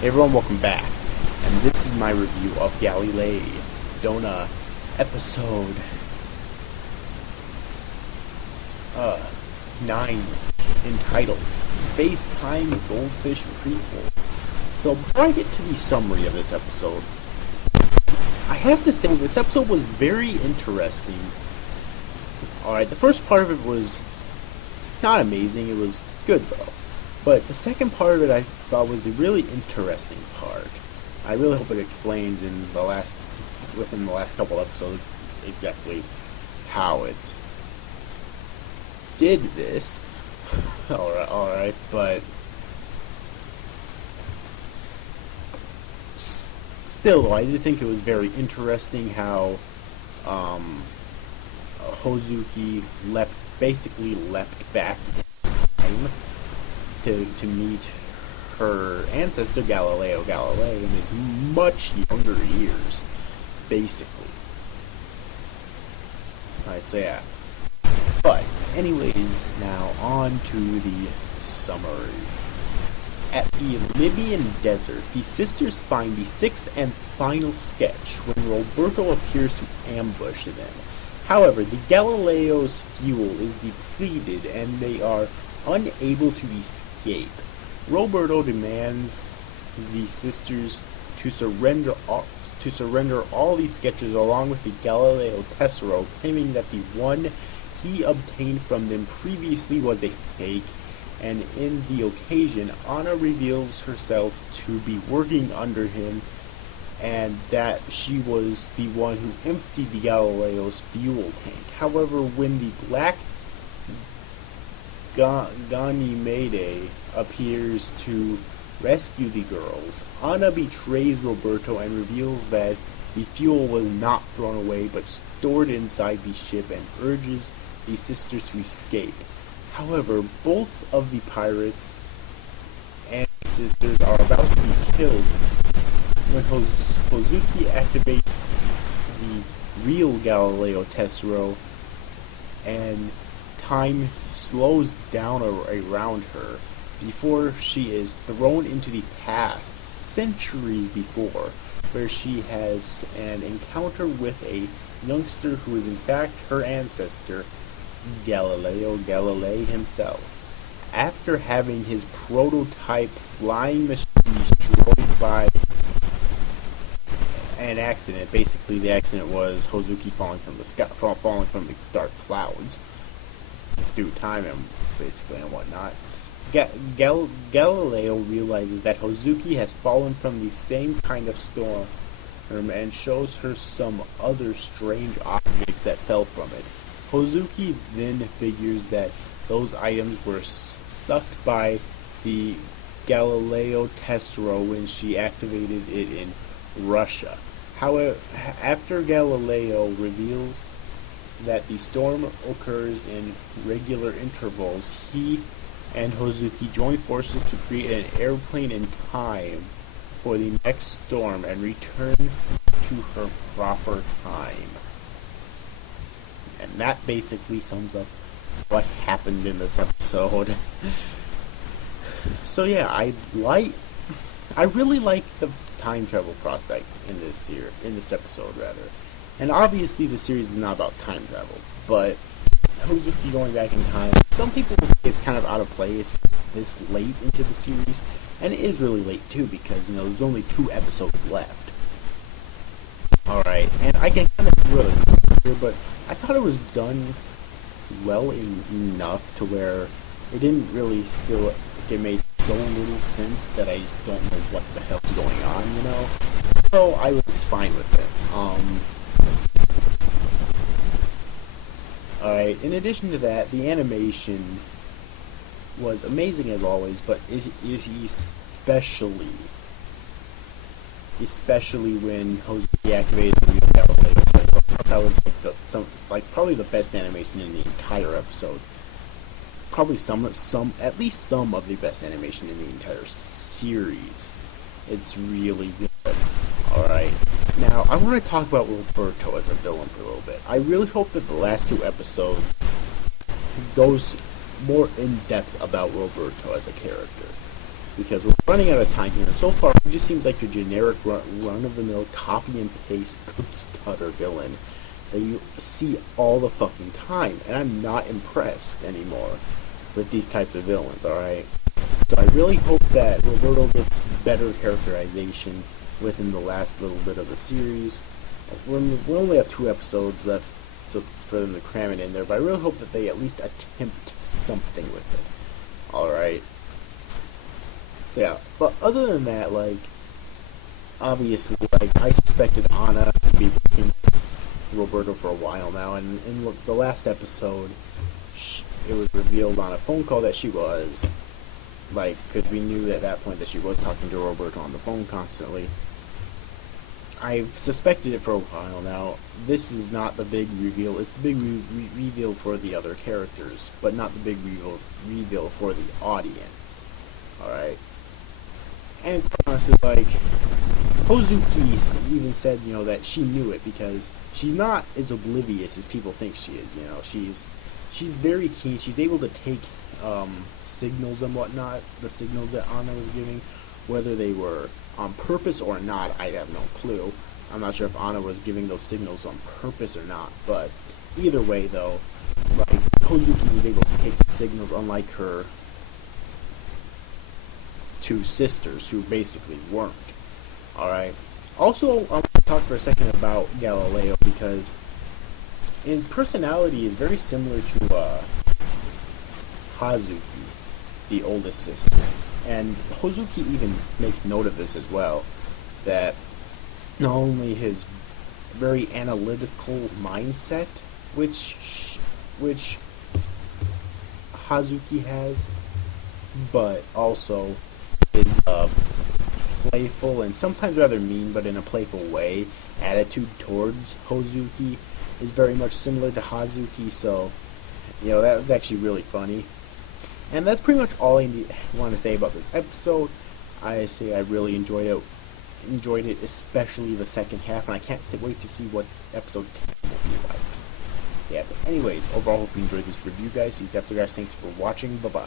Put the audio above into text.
Hey everyone, welcome back. And this is my review of Galilei, Donna, episode 9, entitled Space-Time Goldfish Prequel. So before I get to the summary of this episode, I have to say this episode was very interesting. Alright, the first part of it was not amazing, it was good though. But the second part of it I thought was the really interesting part. I really hope it explains within the last couple episodes exactly how it did this. Alright, but still, I did think it was very interesting how Hozuki basically leapt back in time to meet her ancestor Galilei in his much younger years, basically. Alright, so yeah. But, anyways, now on to the summary. At the Libyan desert, the sisters find the sixth and final sketch when Roberto appears to ambush them. However, the Galileo's fuel is depleted and they are unable to escape. Roberto demands the sisters to surrender all these sketches along with the Galileo Tessero, claiming that the one he obtained from them previously was a fake, and in the occasion, Anna reveals herself to be working under him and that she was the one who emptied the Galileo's fuel tank. However, when the black Ganymede appears to rescue the girls, Anna betrays Roberto and reveals that the fuel was not thrown away but stored inside the ship and urges the sisters to escape. However, both of the pirates and the sisters are about to be killed when Hozuki activates the real Galileo Tessero and time slows down around her before she is thrown into the past, centuries before, where she has an encounter with a youngster who is in fact her ancestor, Galileo Galilei himself. After having his prototype flying machine destroyed by an accident, basically the accident was Hozuki falling from the sky, falling from the dark clouds through time and basically and whatnot. Galileo realizes that Hozuki has fallen from the same kind of storm and shows her some other strange objects that fell from it. Hozuki then figures that those items were sucked by the Galileo Tessero when she activated it in Russia. However, after Galileo reveals that the storm occurs in regular intervals, he and Hozuki join forces to create an airplane in time for the next storm and return to her proper time. And that basically sums up what happened in this episode. So yeah, I really like the time travel prospect in this episode rather. And obviously the series is not about time travel, but Hozuki going back in time, some people will say it's kind of out of place this late into the series, and it is really late too because there's only 2 episodes left. Alright, and I can kind of see where the here, but I thought it was done well enough to where it didn't really feel like it made so little sense that I just don't know what the hell's going on, So I was fine with it. Alright, in addition to that, the animation was amazing as always, but is especially when Hozuki activated the real Galileo. That was probably the best animation in the entire episode. Probably at least some of the best animation in the entire series. It's really good. Alright, now I want to talk about Roberto as a villain for a little bit. I really hope that the last 2 episodes goes more in depth about Roberto as a character. because we're running out of time here, and so far it just seems like your generic run-of-the-mill copy and paste cookie cutter villain that you see all the fucking time, and I'm not impressed anymore with these types of villains, alright? So I really hope that Roberto gets better characterization within the last little bit of the series. We only have 2 episodes left so for them to cram it in there, but I really hope that they at least attempt something with it. Alright. So yeah, but other than that, like, obviously, like, I suspected Anna to be working with Roberto for a while now, and in the last episode, it was revealed on a phone call that she was, like, because we knew at that point that she was talking to Roberto on the phone constantly. I've suspected it for a while now. This is not the big reveal. It's the big reveal for the other characters, but not the big reveal for the audience. Alright? And honestly, like, Hozuki even said, you know, that she knew it because she's not as oblivious as people think she is, you know. She's very keen. She's able to take signals and whatnot, the signals that Anna was giving, whether they were on purpose or not, I have no clue. I'm not sure if Anna was giving those signals on purpose or not, but either way, though, like, Hozuki was able to take the signals, unlike her 2 sisters, who basically weren't. Alright? Also, I want to talk for a second about Galileo, because his personality is very similar to Hazuki, the oldest sister. And Hozuki even makes note of this as well, that not only his very analytical mindset, which Hazuki has, but also his playful and sometimes rather mean, but in a playful way, attitude towards Hozuki is very much similar to Hazuki, so, you know, that was actually really funny. And that's pretty much all I want to say about this episode. I say I really enjoyed it, especially the second half, and I can't wait to see what episode 10 will be like. Yeah, but anyways, overall, hope you enjoyed this review, guys. See you after, guys. Thanks for watching. Bye-bye.